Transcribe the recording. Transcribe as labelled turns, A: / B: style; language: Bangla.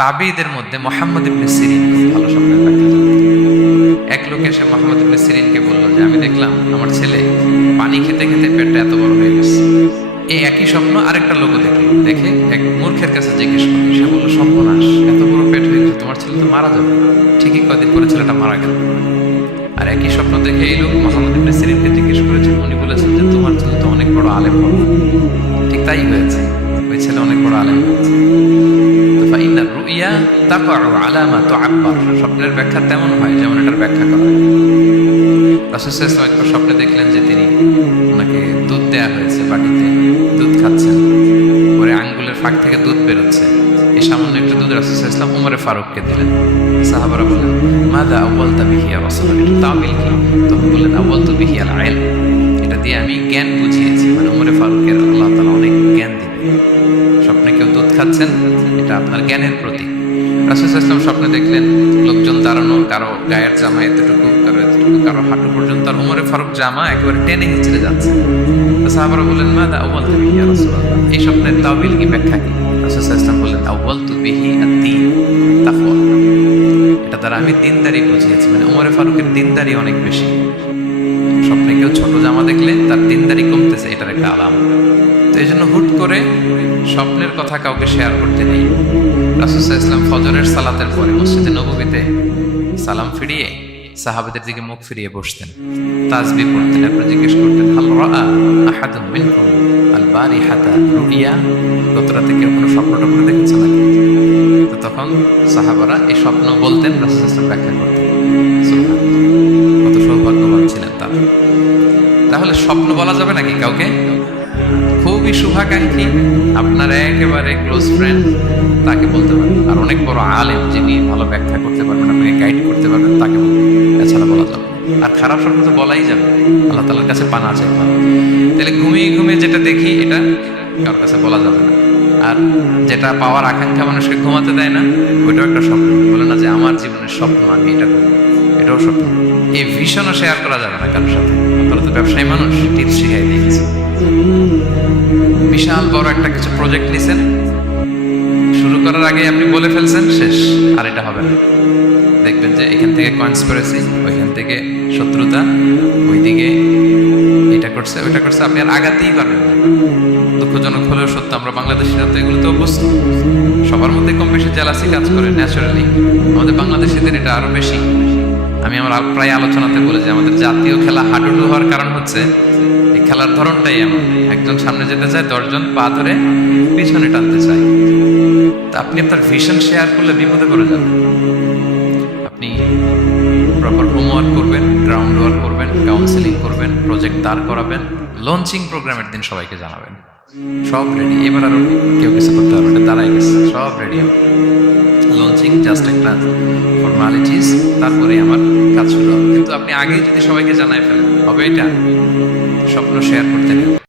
A: তাবিদের মধ্যে মোহাম্মদ ইবনে সিরিন খুব ভালো জানতেন। এক লোক এসে মোহাম্মদ ইবনে সিরিনকে বলল যে, আমি দেখলাম আমার ছেলে পানি খেতে খেতে পেটটা এত বড় হয়ে গেছে। এই একই স্বপ্ন আরেকটা লোকও দেখল দেখে এক মূর্খের কাছে জিজ্ঞেস করল। সে বলল, সর্বনাশ, এত বড় পেট হয়ে গেছে, তোমার ছেলে তো মারা যাবে। ঠিকই কদিন পরে ছেলেটা মারা গেল। আর একই স্বপ্ন দেখে এই লোক মোহাম্মদ ইবনে সিরিনকে জিজ্ঞেস করেছেন উনি বলেছেন যে, তোমার ছেলে তো অনেক বড় আলেম হবে। ঠিক তাই হয়েছে। ওই ছেলে অনেক বড় আলেম। ফাইনা তুআব্বার। স্বপ্নের ব্যাখ্যা তেমন হয় যেমন এটার ব্যাখ্যা করা। রাসূল ওয়াসাল্লাম একবার স্বপ্নে দেখলেন যে তিনি ওনাকে দুধ দেয়া হয়েছে বাটিতে, দুধ খাচ্ছেন। পরে আঙ্গুলের ফাঁক থেকে দুধ বেরোচ্ছে। এই সামান্য একটু দুধ রাসূল আলাইহি ওয়াসাল্লাম উমরে ফারুককে দিলেন। সাহাবারা বললেন, মাদা আউয়ালতা বিহি ইয়া রাসূলুল্লাহ? এটা তাবিল কি? তখন বললেন, আউয়ালতু বিহি আল ইলম এটা দিয়ে আমি জ্ঞান বুঝিয়েছি। মানে উমরে ফারুকের আল্লাহ তাআলা অনেক জ্ঞান দিবেন। স্বপ্নে কেউ দুধ খাচ্ছেন, এটা আপনার জ্ঞানের প্রতীক। রাসুল ইসলাম স্বপ্নে দেখলেন, লোকজন দাঁড়ানো কারও গায়ের জামা এতটুকু, কারও এতটুকু, কারও হাঁটু পর্যন্ত। আর উমরে ফারুক জামা একেবারে টেনে হিচড়ে যাচ্ছে। সাহাবারা বললেন মা দা আউ্বাল তুমি এই স্বপ্নের তাবিল কি ব্যাখ্যা কি? রাসূল ইসলাম বললেন আউ্বাল তু বিহি আদ-দীন, তাকওয়া। এটা দ্বারা আমি দিনদারি বুঝিয়েছি। মানে উমরে ফারুকের দিনদারি অনেক বেশি। কেউ ছোট জামা দেখলে তার দিনদারি কমতেছে, এটার একটা আলাম। তো এই জন্য হুট করে স্বপ্নের কথা কাউকে শেয়ার করতে নেই। রাসুসাহ ইসলাম ফজরের সালাতের পরে মসজিদে নবমীতে সালাম ফিরিয়ে সাহাবেদের দিকে মুখ ফিরিয়ে বসতেন। তাজবি পড়তেন, এরপর জিজ্ঞেস করতেন, হাল রাআ আহাদুম বারিহাতা রুইয়া? গত কেউ কোনো স্বপ্ন টপ্ন দেখেছে নাকি? তখন সাহাবারা এই স্বপ্ন বলতেন, রাসুল ইসলাম ব্যাখ্যা করতেন। তাহলে স্বপ্ন বলা যাবে নাকি কাউকে? খুবই শুভাকাঙ্ক্ষী আপনার একেবারে ক্লোজ ফ্রেন্ড তাকে বলতে পারেন। আর অনেক বড় আলেম যিনি ভালো ব্যাখ্যা করতে পারবেন আপনাকে গাইড করতে পারবেন, তাকে এছাড়া বলা যাবে আর খারাপ স্বপ্ন তো বলাই যাবে আল্লাহ তালার কাছে পানা আছে। তাহলে ঘুমিয়ে ঘুমিয়ে যেটা দেখি, এটা কারোর কাছে বলা যাবে না। আর যেটা পাওয়ার আকাঙ্ক্ষা মানুষকে ঘুমাতে দেয় না, ওইটাও একটা স্বপ্ন। বলে না যে আমার জীবনের স্বপ্ন, আমি এটা এটাও স্বপ্ন। এই ভীষণও শেয়ার করা যাবে না কারোর সাথে। ব্যবসায়ী মানুষ টিপস শিখাই দিয়েছে। বিশাল বড় একটা কিছু প্রজেক্ট নিছেন। শুরু করার আগে আপনি বলে ফেলছেন, শেষ, আর এটা হবে না। দেখবেন যে এখান থেকে কনস্পিরেসি ওইখান থেকে শত্রুতা, ওইদিকে এটা করছে, ওইটা করছে, আপনি আর আগাতেই পারবেন দুঃখজনক হলেও সত্য, আমরা বাংলাদেশিরা তো এগুলোতে অভ্যস্ত। সবার মধ্যে কম বেশি জেলাসি কাজ করে ন্যাচারালি আমাদের বাংলাদেশিদের এটা আরও বেশি। আমি আমার প্রায় আলোচনাতে বলে যে আমাদের জাতীয় খেলা হাডুডু হওয়ার কারণ হচ্ছে এই খেলার ধরনটাই এমন। একজন সামনে যেতে চায়, দশজন পা ধরে পিছনে টানতে চায়। তা আপনি আপনার ভিশন শেয়ার করলে বিপদে পড়ে যাবেন। আপনি প্রপার হোমওয়ার্ক করবেন গ্রাউন্ড ওয়ার্ক করবেন কাউন্সেলিং করবেন প্রজেক্ট দাঁড় করাবেন লঞ্চিং প্রোগ্রামের দিন সবাইকে জানাবেন। সব রেডি এবার আরও কেউ কিছু করতে হবে এটা দাঁড়াই গেছে। সব রেডি জাস্ট একটা ফর্মালিটিস তারপরে আমার কাজ শুরু হবে। কিন্তু আপনি আগেই যদি সবাইকে জানাই ফেলেন, হবে এটা? স্বপ্ন শেয়ার করতে নেই।